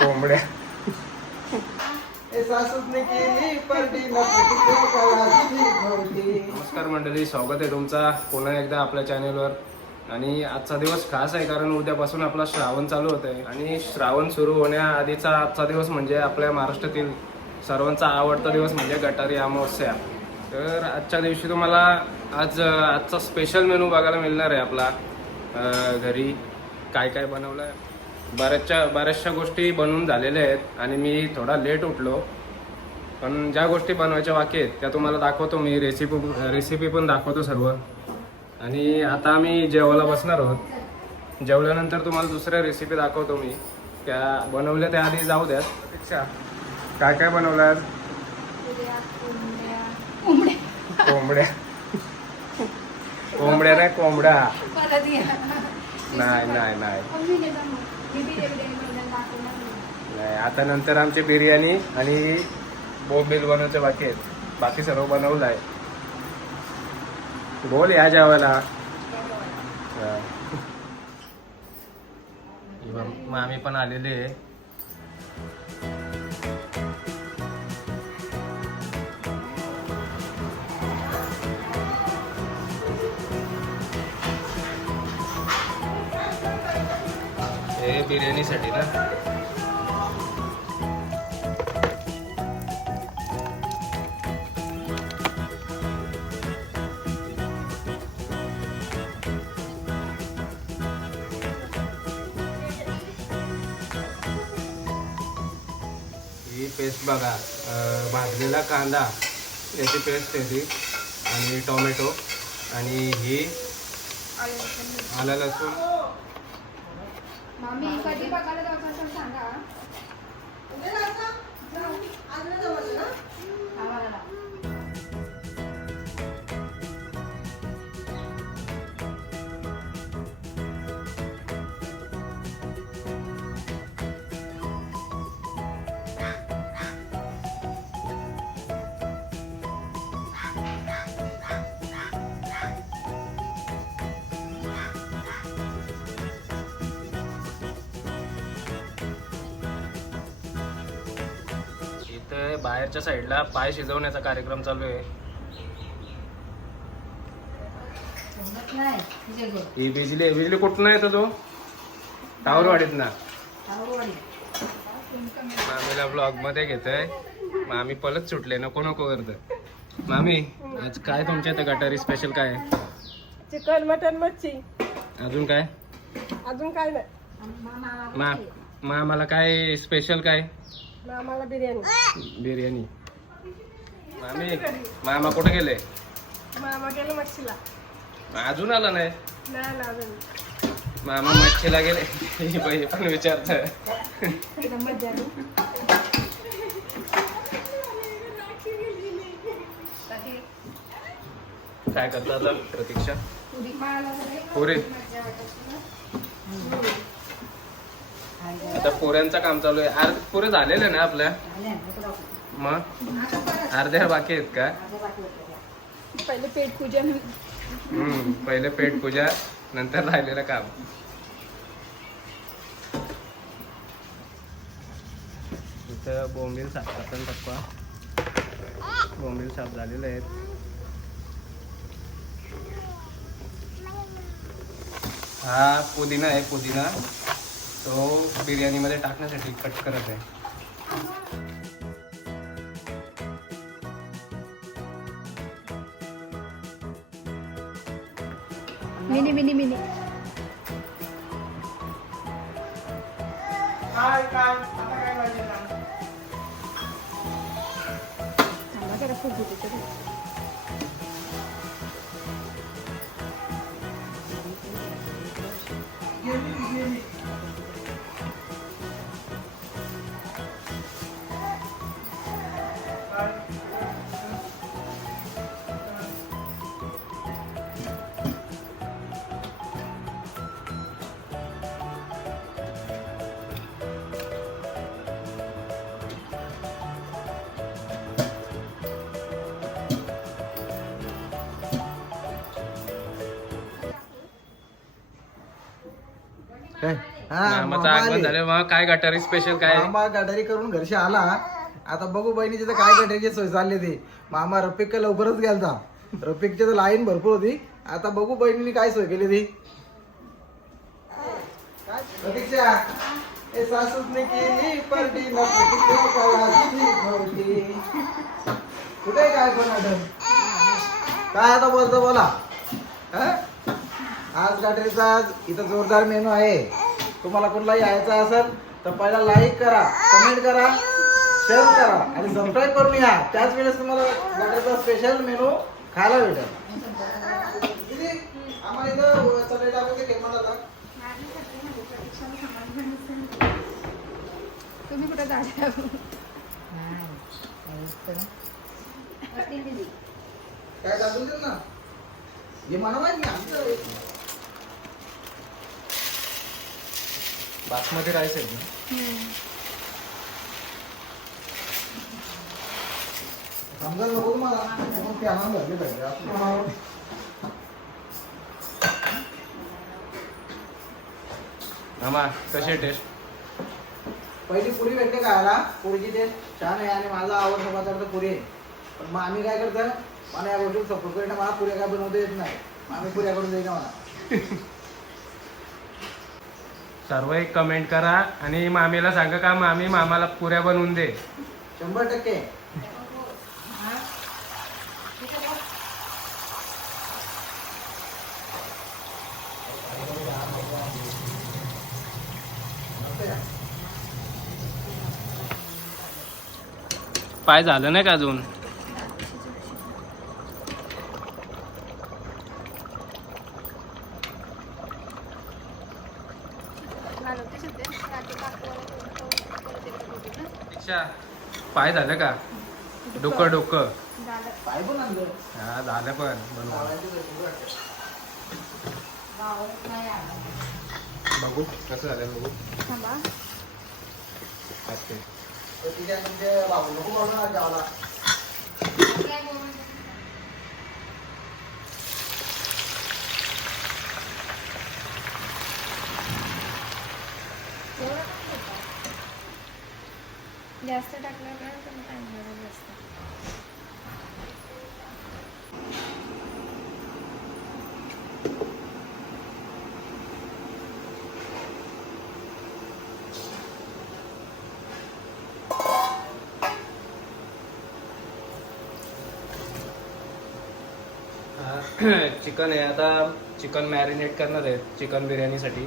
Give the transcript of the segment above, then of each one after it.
कोंबड्या. नमस्कार मंडळी, स्वागत आहे तुमचा पुन्हा एकदा आपल्या चॅनलवर. आणि आजचा दिवस खास आहे कारण उद्यापासून आपला श्रावण चालू होत आहे. आणि श्रावण सुरू होण्याआधीचा आजचा दिवस म्हणजे आपल्या महाराष्ट्रातील सर्वांचा आवडता दिवस म्हणजे गटारी अमावस्या. तर आजच्या दिवशी तुम्हाला आजचा स्पेशल मेनू बघायला मिळणार आहे. आपला घरी काय काय बनवलं आहे. बऱ्याचशा गोष्टी बनवून झालेल्या आहेत आणि मी थोडा लेट उठलो, पण ज्या गोष्टी बनवायच्या बाकी आहेत त्या तुम्हाला दाखवतो. मी रेसिपी पण दाखवतो सर्व. आणि आता आम्ही जेवायला बसणार आहोत. जेवल्यानंतर तुम्हाला दुसऱ्या रेसिपी दाखवतो मी. त्या बनवल्या त्या आधी जाऊ द्यात. प्रतीक्षा, काय काय बनवलं आज? कोंबड्या कोंबड्या नाही, कोंबडा नाही नाही नाही. आता नंतर आमची बिर्याणी आणि बोंबील बनवायचे बाकी आहेत. बाकी सर्व बनवलं आहे. बोल या जेवायला. मामी पण आलेले आहे. हे बिर्याणीसाठी ना. ही पेस्ट बघा, भाजलेला कांदा याची पेस्ट आहे ती, आणि टोमॅटो, आणि ही आलं लसूण. मामी कधी बघायला जायचं सांगा. इथं बाहेरच्या साईडला पाय शिजवण्याचा कार्यक्रम चालू आहे. ही बिजली कुठून येतो तो? टावरवाडीत ना. मामीला ब्लॉग मध्ये घेतोय. मामी पलत सुटले, नको नको करत. मामी, आज काय तुमच्या इथं गटारी स्पेशल काय आहे? चिकन, मटन, मच्छी. अजून काय? अजून काय नाही. मामाला काय स्पेशल काय? आम्हाला बिर्याणी. मामा कुठे गेले? मामा गेलो मच्छीला. अजून आला नाही. नाही अजून. मामा मच्छीला गेले. हे पण विचारत. काय करता आता प्रतीक्षा? पुरे. आता पोऱ्यांचं काम चालू आहे. पुरे झालेले ना आपल्या? मग अर्ध्या बाकी आहेत का? पहिले पेट पूजन. पहिले पेट पूजा, नंतर राहिलेलं काम. इथं बोंबील साफ करताना पप्पा बोंबील साफ झालेले आहेत. हा पुदिना आहे. पुदिना तो बिर्याणीमध्ये टाकण्यासाठी कट करत आहे. Mini mini mini. जरा फुल मामाचं मामा आगमन आले. झालं मग काय गटारी स्पेशल काय मामा गटारी करून घरशी आला. आता बघू बहिणीची तर काय गटारीची सोय चालली ती. मामा रफिक लवकरच गेलता. रफिकची तर लाईन भरपूर होती. आता बघू बहिणीने काय सोय केली ती. रफिकच्या ए सासूने केली पार्टी ना कुठे काय पण आठवण काय आता बोलतो बोला. हं? आज गटारीचा आज इथं जोरदार मेनू आहे. तुम्हाला कोणाला यायचं असेल तर पहिला लाईक करा, कमेंट करा, शेअर करा आणि सबस्क्राईब करून या. त्याच वेळेस तुम्हाला गटारीचा स्पेशल मेनू खायला भेटेल. दीदी, आम्हाला इथं चटई टाकून ते केक मला तुम्ही कुठे जाणार काय टाकून देऊ ना हे मला माहित नाही आमचं बासमती राईस आहे ना? समजायला नको तुम्हाला मग ते आम्हाला भरले पाहिजे असं. मामा कशी टेस्ट? पहिली पुरी भेटते खायला. पुरीची टेस्ट छान आहे आणि माझा आवडता पदार्थ पुरी आहे. पण मग आम्ही काय करतो मला या गोष्टी सपोर्ट करणं मला पुऱ्या काय बनवता येत नाही. आम्ही पुऱ्या करून द्यायच्या मला. सर्व एक कमेंट करा आणि मामीला सांगा का मामी मामाला पुऱ्या बनवून दे. 100%. पाय झालं नाही का अजून? अच्छा, पाय झालं का? डोकं डोकं काय पण आणलं हा झालं पण बनवा. बघू कसं झालं बघू. थांबा. अच्छा. तर तिथे तुमचे भाऊ नको बोलू आज गावाला. जास्त टाकलं का तर टाइम लागेल जास्त. चिकन आहे आता. चिकन मॅरिनेट करणार आहे चिकन बिर्याणीसाठी.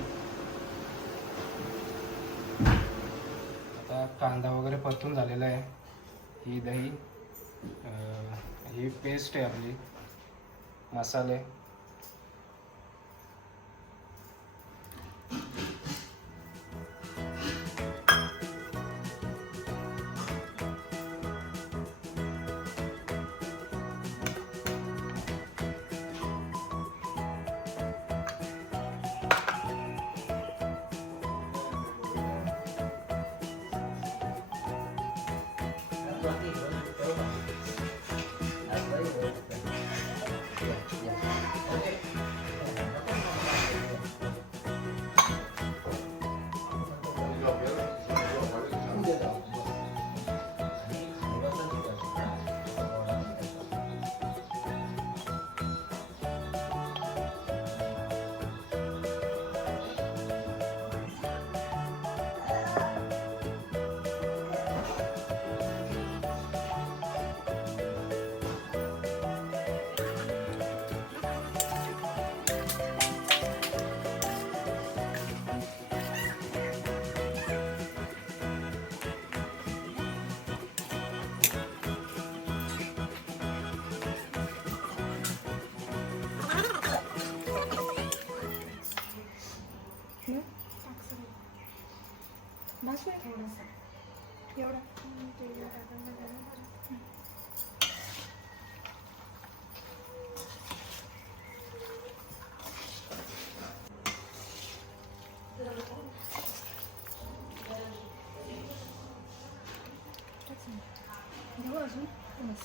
आता कांदा वगैरे परतून झालेला आहे. ही दही, ही पेस्ट आहे आपली, मसाले, बस थोडासा एवढा. घेऊ अजून बस.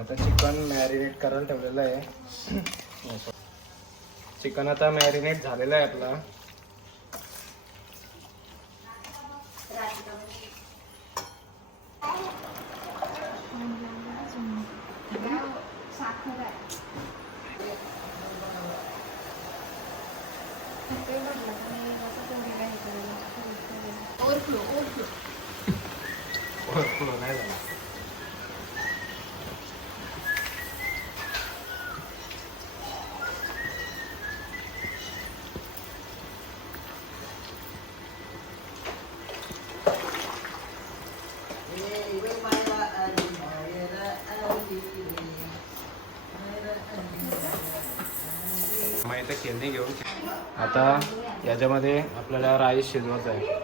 आता चिकन मॅरिनेट करायला ठेवलेलं आहे. चिकन आता मॅरिनेट झालेलं आहे आपला. ओव्हरफ्लो नाही झाला. माहिती खेळणी घेऊन आता याच्यामध्ये आपल्याला राईस शिजवायचा आहे.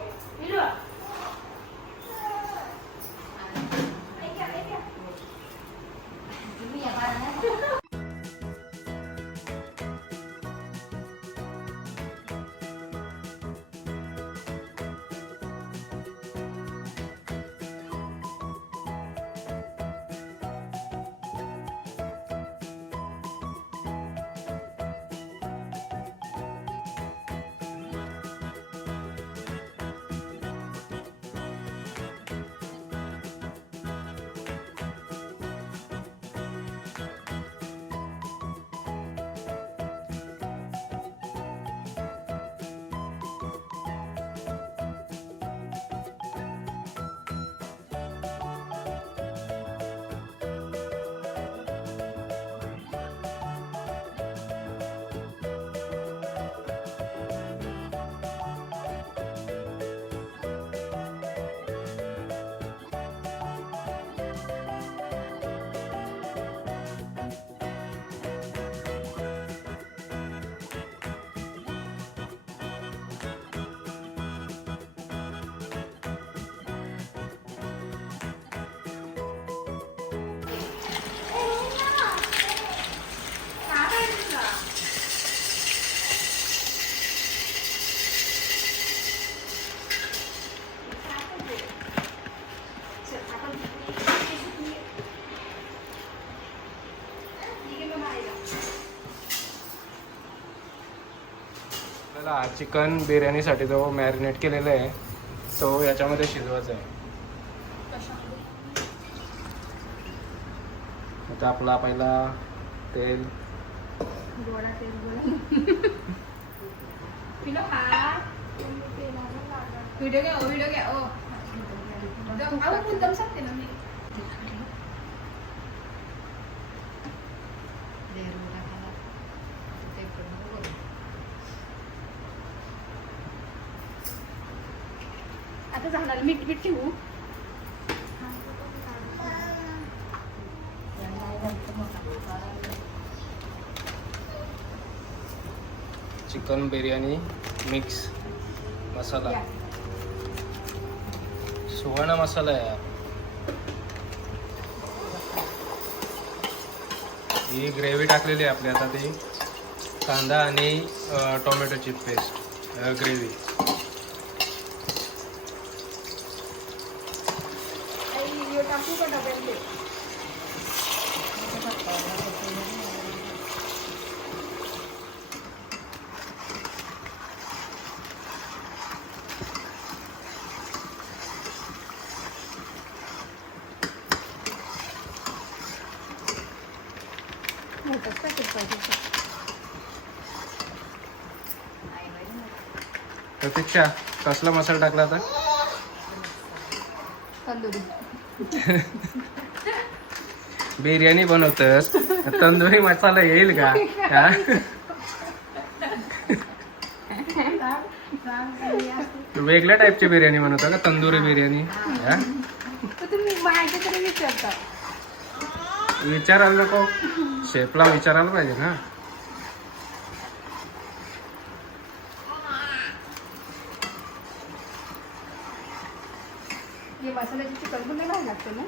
आपल्याला चिकन बिर्याणीसाठी जो मॅरिनेट केलेला आहे तो याच्यामध्ये शिजवायचा आहे. आता आपला पहिला तेल गोडा तेल व्हिडिओ घ्या ओ दम सांगते ना मी. आता जाणार मीठ ठेवू. चिकन बिर्याणी मिक्स मसाला सुवर्ण मसाला आहे यार. ही ग्रेव्ही टाकलेली आहे आपली. आता ती कांदा आणि टोमॅटोची पेस्ट ग्रेव्ही. टाकू का डब्यामध्ये? प्रतीक्षा कसला मसाला टाकला आता? तंदुरी. बिर्याणी बनवतस तंदुरी मसाला येईल का? हा? वेगळ्या टाईपची बिर्याणी बनवता का तंदुरी बिर्याणी? हा? तुम्ही माझ्याकडे विचारता. विचारायला नको, शेफला विचारायला पाहिजे ना. हे मसाल्याची चिकन पण नाही लागते ना.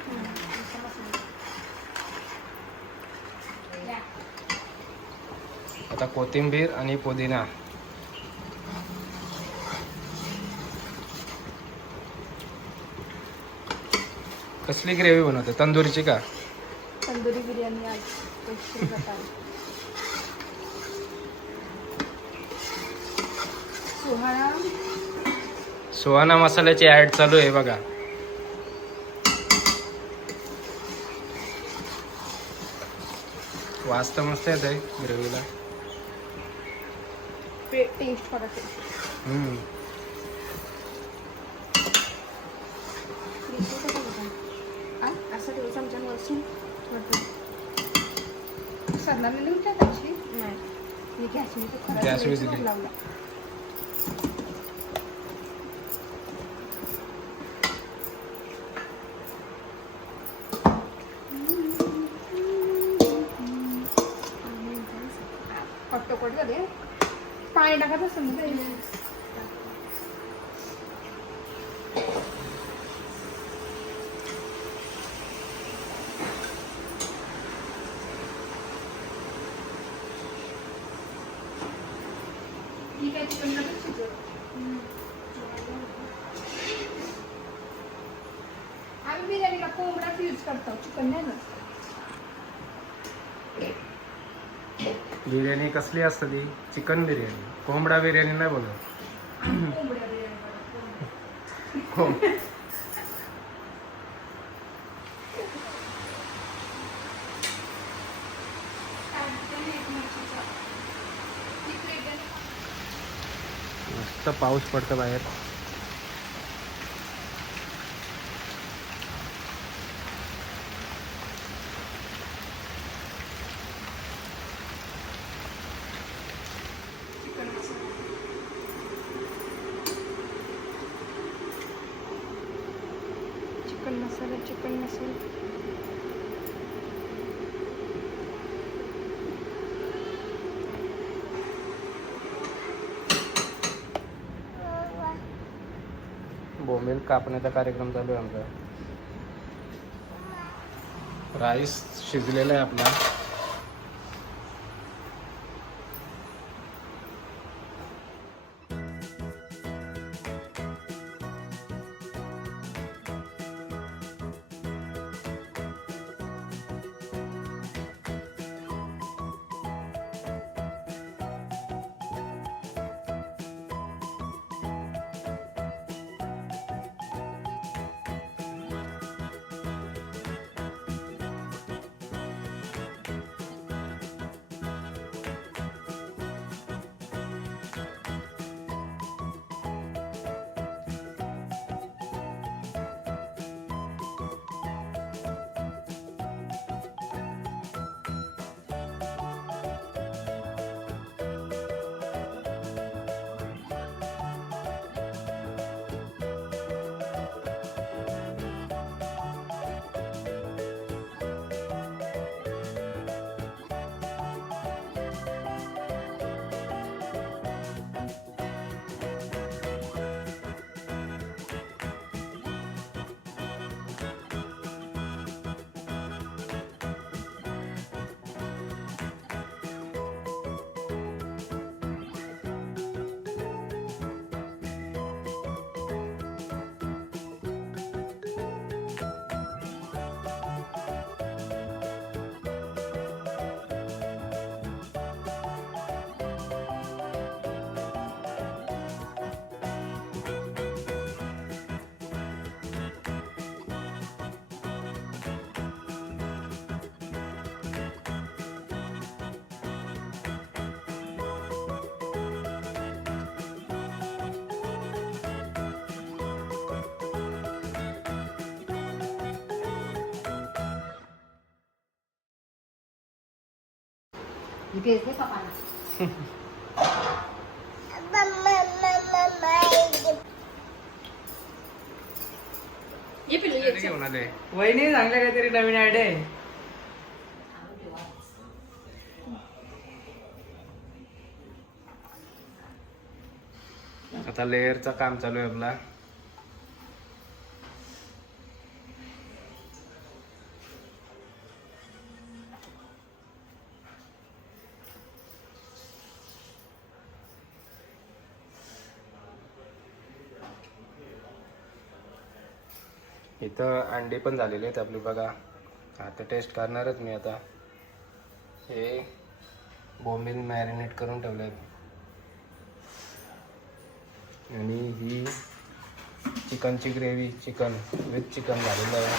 आता कोथिंबीर आणि पुदिना. कसली ग्रेव्ही बनवते? तंदुरीची का? तंदुरी बिर्याणी आज स्पेशल प्रकार. सुहाणा सुहाना मसाल्याची ऍड चालू आहे बघा. वास तर मस्त येत आहे ग्रेव्हीला. टेस्ट फरक आहे. असं दिवस आमच्या वर्षी सरला नेली होत्या त्याची नाही मी गॅसवर तो खराब गॅसवर दिली. लावला. पटपट झाले पाणी टाकत असं ना. ठीक आहे चिकन नका शिजव. आम्ही बिर्याणीला कोंबडाच यूज करतो चिकन नाही ना. बिर्याणी कसली असते ती? चिकन बिर्याणी. कोंबडा बिर्याणी नाही बोलत. आम्ही कोंबड्या बिर्याणी करतो. हो. मस्त पाऊस पडतो बाहेर. चिकन मसाला चिकन मसाला बोंबील कापण्याचा कार्यक्रम चालू आहे आमचा. राईस शिजलेला आहे आपला. भेजले का पाणी. ये पिल्लू ये. घेऊन आले. वहिनी चांगल्या काहीतरी नवीन आयडिया आहे. आता लेअरचं काम चालू आहे आपला. इथं अंडी पण झालेली आहेत आपली बघा. आता टेस्ट करणारच मी आता. हे बोंबील मॅरिनेट करून ठेवले आहेत आणि ही चिकनची ग्रेव्ही, चिकन विथ चिकन झालेलं आहे.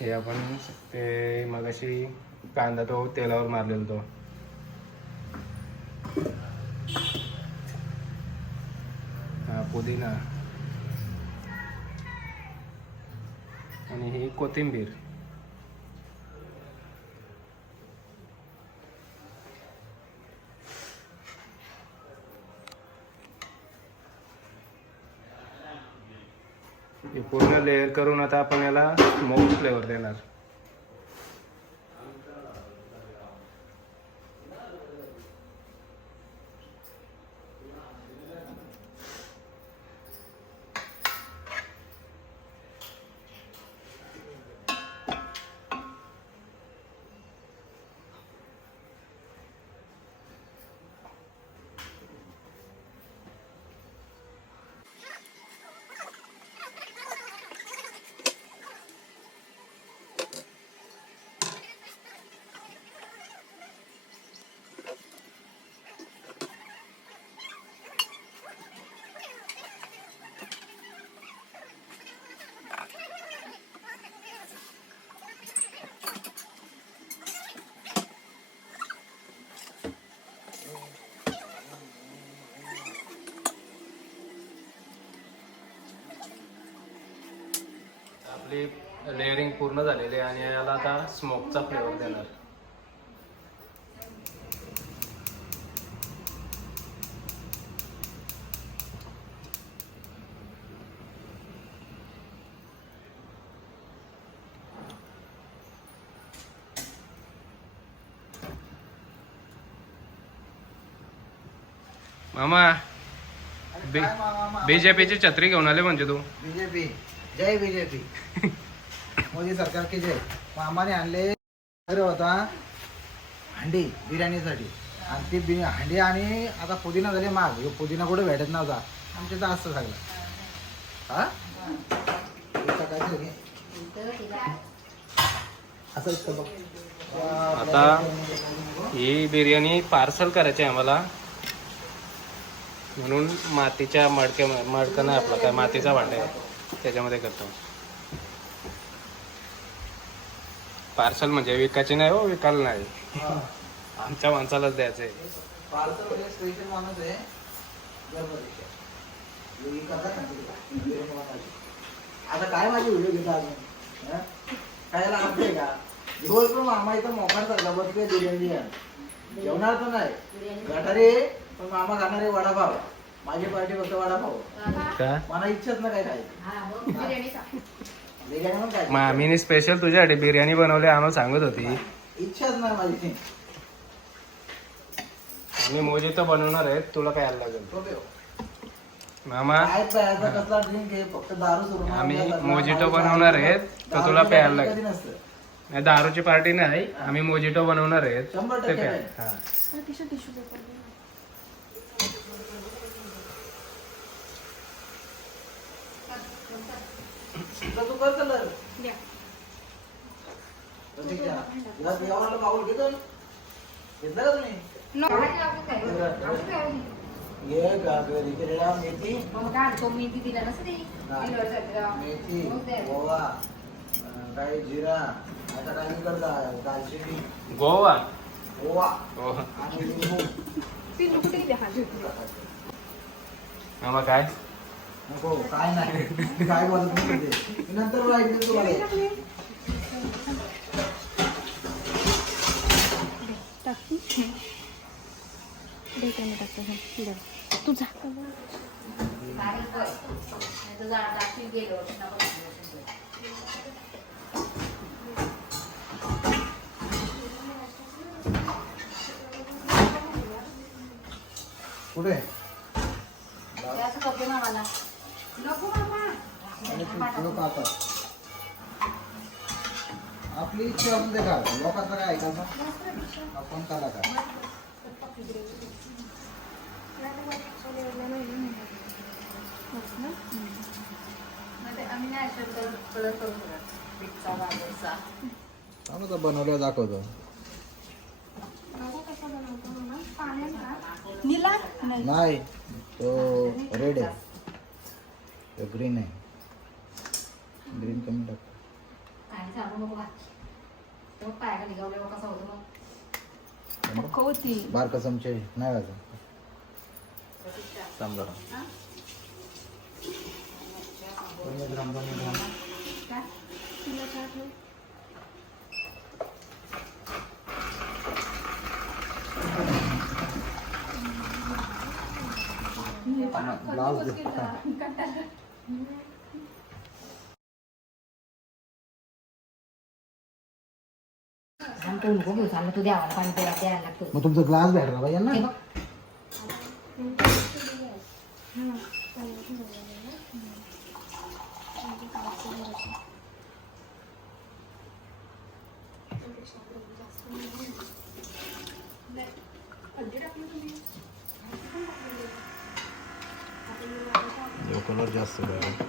हे आपण ते मगाशी कांदा तो तेलावर मारलेला तो. हा पुदिना आणि ही कोथिंबीर. हे पूर्ण लेअर करून आता आपण याला स्मोक फ्लेवर देणार. आपली लेअरिंग पूर्ण झालेली आहे आणि याला आता स्मोकचा फ्लेवर देणार. मामा बीजेपीची छत्री घेऊन आले म्हणजे तू. बीजेपी जय बीजेपी. मोदी सरकार की जय. मामाने आणले होता हंडी बिर्याणीसाठी आणि ती हंडी आणि आता पुदिना झाले माग. पुदिना कुठे भेटत नव्हता आमच्या तर असतं सगळं. हा असं आता ही बिर्याणी पार्सल करायची आहे आम्हाला, म्हणून मातीच्या मडकं नाही आपला काय मातीचा भांडा आहे त्याच्यामध्ये करतो. पार्सल म्हणजे विकायची नाही हो, विकायला नाही, आमच्या माणसालाच द्यायचं आहे. पार्सल म्हणजे स्पेशल माणूस आहे. आता काय माझी व्हिडिओ घेता अजून खायला आवडते का? दिवस पण मामा इथं मोकार चालला बसले बिर्याणी जेवणार तर नाही गटारे पण मामा खाणारे वडापाव. माझी पार्टी फक्त वडापाव. मला इच्छाच ना काय खायचं. बिर्याणी पण काय मामीने स्पेशल तुझ्यासाठी बिर्याणी बनवली आम्हाला सांगत होती. इच्छाच नाही माझी. आम्ही मोजितो बनवणार आहेत, तुला काय आलं लागेल मामा. काय प्यायचा कसला ड्रिंक आहे फक्त दारू सोडून आम्ही मोजिटो बनवणार आहेत तर तुला प्यायला लागेल. नाही दारूची पार्टी नाही, आम्ही मोजिटो बनवणार आहेत 100% ते प्या. हा टिश्यू पेपर तू कर कलर द्या. पाऊल घेतो घेतला का तुम्ही? ये गाजर मेथी मेथी दिला मेथी ओवा काही जिरा आता काही करता दालचिनी गोवा ओवा ओवा. आणि लिंबू. मामा काय नको काय नाही काय बोलत नाही ते. नंतर मला ऐकलं तुम्हाला तुझा कुठे नको बाबा. आणि तू पाहता आपली इच्छा असू दे का लोकांचं काय ऐकायचं आपण त्याला काय आम्ही नाही अशा कलर करू शकत. थांब आता बनवल्यावर दाखवतो. बघा कसं बनवतो मला पाण्यात टाक. निला नाही नाही तो रेड आहे, तो ग्रीन आहे. ग्रीन कमी टाक. पक्क होती. बारका चमचे नाही वाजत. थांब जरा. 2 ग्राम. तिला काय ठेव. ब्लाउज दे. तू द्यावाला पाणी द्यायला लागतो. मग तुमचा ग्लास भेटला पाहिजे ना. कलर जास्त पाहिजे.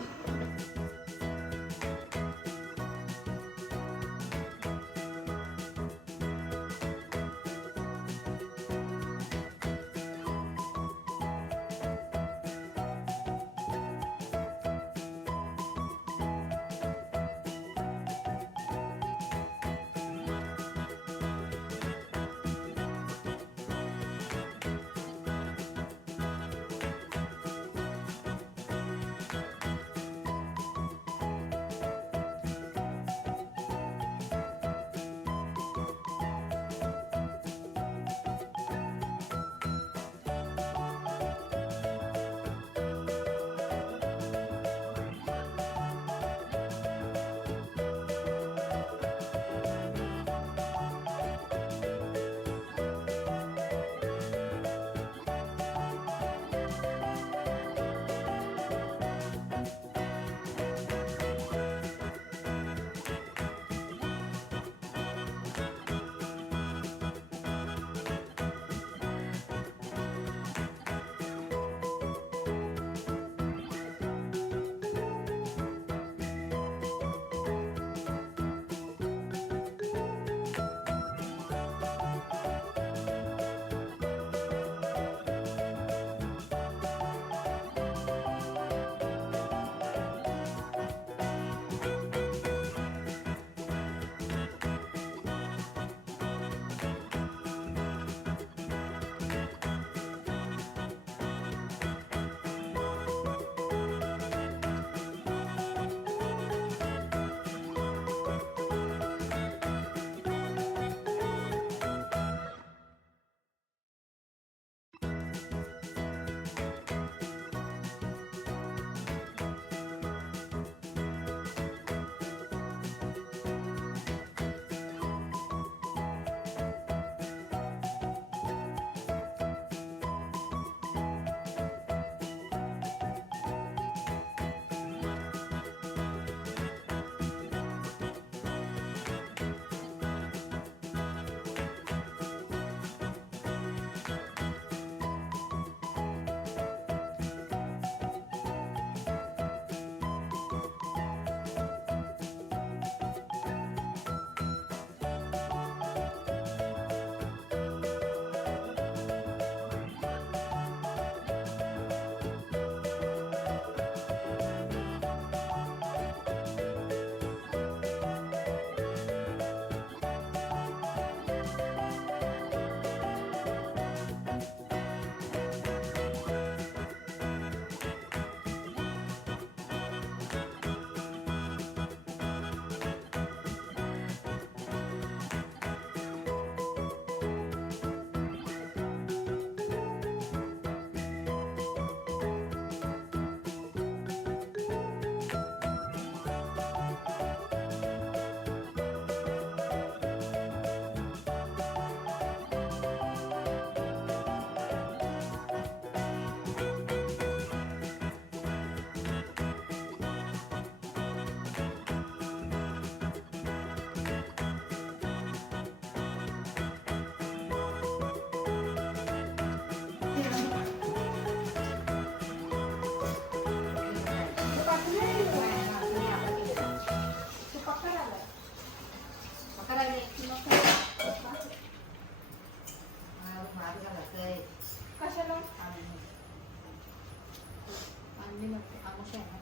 आमुष आहे ना.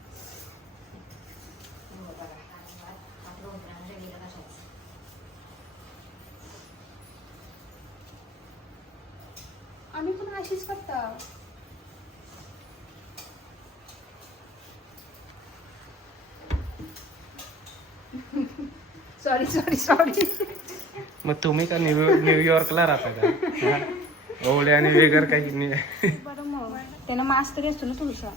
हो बघा, आपलं उतरायला गेलं कशाचं. आम्ही पण अशीच करतो. Sorry sorry sorry. मग तुम्ही का न्यूयॉर्कला राहता का? ओवळे आणि वेगर काही नाही. बरं मग त्यानं मास्क तरी असतो ना तुळसा.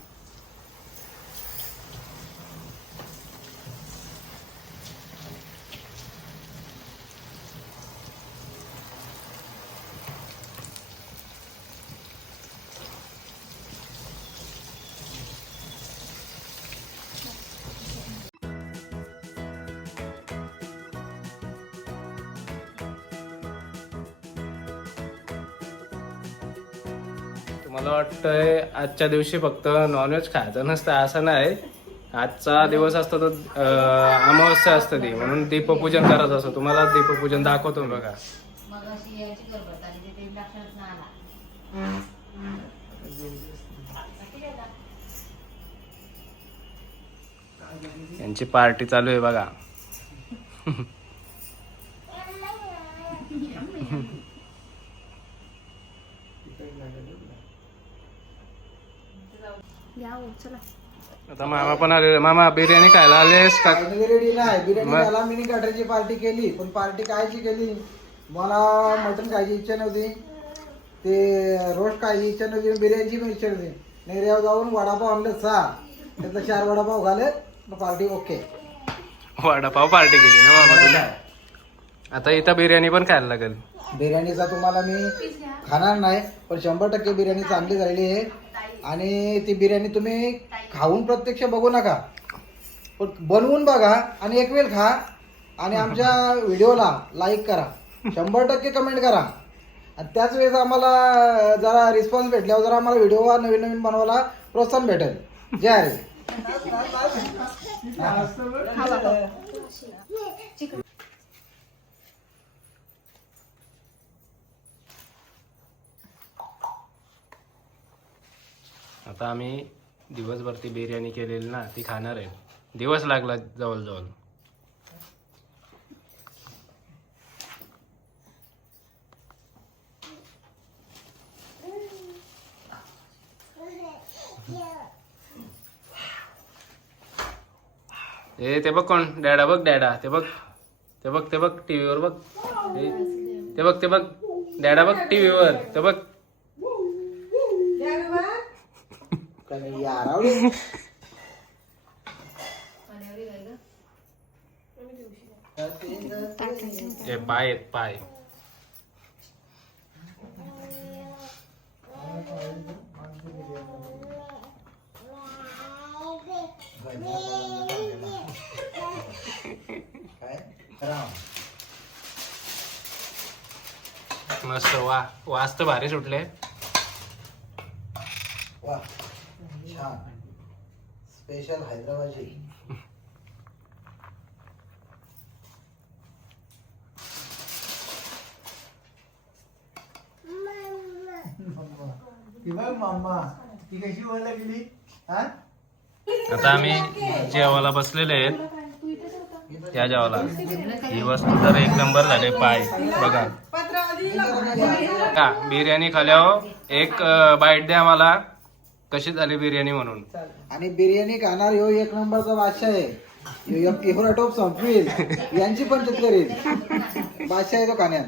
तुम्हाला वाटतंय आजच्या दिवशी फक्त नॉनव्हेज खायचं नसतं, असं नाही. आजचा दिवस असतो तो अमावस्या असतं ती, म्हणून दीपपूजन करायचं असतं. तुम्हाला दीपपूजन दाखवतो बघा. मग अशी याची गडबड झाली ते लक्षात नाही आला. यांची पार्टी चालू आहे बघा. या हो, चला. आता मामा पण आलेले. मामा बिर्याणी खायला आलेस का? रेडी नाही बिर्याणी मग? खायला मिनी गटरची पार्टी केली, पण पार्टी कायची केली, मला मटण खायची इच्छा नव्हती, ते रोस्ट खायची इच्छा नव्हती, बिर्याणीची पण इच्छा नव्हती. नेऱ्यावर जाऊन वडापाव आणले 6, त्यातलं 4 वडापाव घाले, पार्टी ओके. वडापाव पार्टी केली ना मामा तुला. आता इथं बिर्याणी पण खायला लागेल. बिर्याणीचा तुम्हाला मी खाणार नाही, पण 100% बिर्याणी चांगली झालेली आहे. आणि ती बिर्याणी तुम्ही खाऊन प्रत्यक्ष बघू नका, पण बनवून बघा आणि एक वेळ खा आणि आमच्या व्हिडिओला लाईक करा, 100% कमेंट करा. आणि त्याच वेळेस आम्हाला जरा रिस्पॉन्स भेटल्यावर जरा आम्हाला व्हिडिओ नवीन नवीन बनवायला प्रोत्साहन भेटेल. जय हरी. आता आम्ही दिवसभर ती बिर्याणी केलेली ना, ती खाणार आहे. दिवस लागला जवळजवळ. ते बघ कोण, डॅडा बघ, डॅडा ते बघ, ते बघ, ते बघ टीव्हीवर बघ, ते बघ, ते बघ डॅडा बघ टीव्हीवर, ते बघ. ते पाय आहेत पाय. मस्त वास तर भारी सुटले. वा छान, स्पेशल हैदराबादी. मम्मा ती कशी बोलायला गेली? आता आम्ही जेवायला बसलेले आहेत. त्या जेवायला ही वस्तू तर एक नंबर झाले. पाय बघा का, बिर्याणी खाल्यावर एक बाईट द्या मला कशी झाली बिर्याणी म्हणून. आणि बिर्याणी खाणार ह्यो एक नंबरचा बादशाह आहे. एवढा टोप संपवील, यांची पंचायत करेल. बादशाह आहे तो खाण्यात.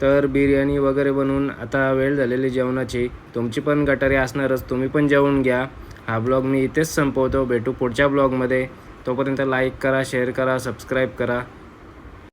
तर बिर्याणी वगैरे बनवून आता वेळ झालेली जेवणाची. तुमची पण गटारी असणारच, तुम्ही पण जेवून घ्या. हा ब्लॉग मी इथेच संपवतो. भेटू पुढच्या ब्लॉगमध्ये. तोपर्यंत लाईक करा, शेअर करा, सबस्क्राईब करा.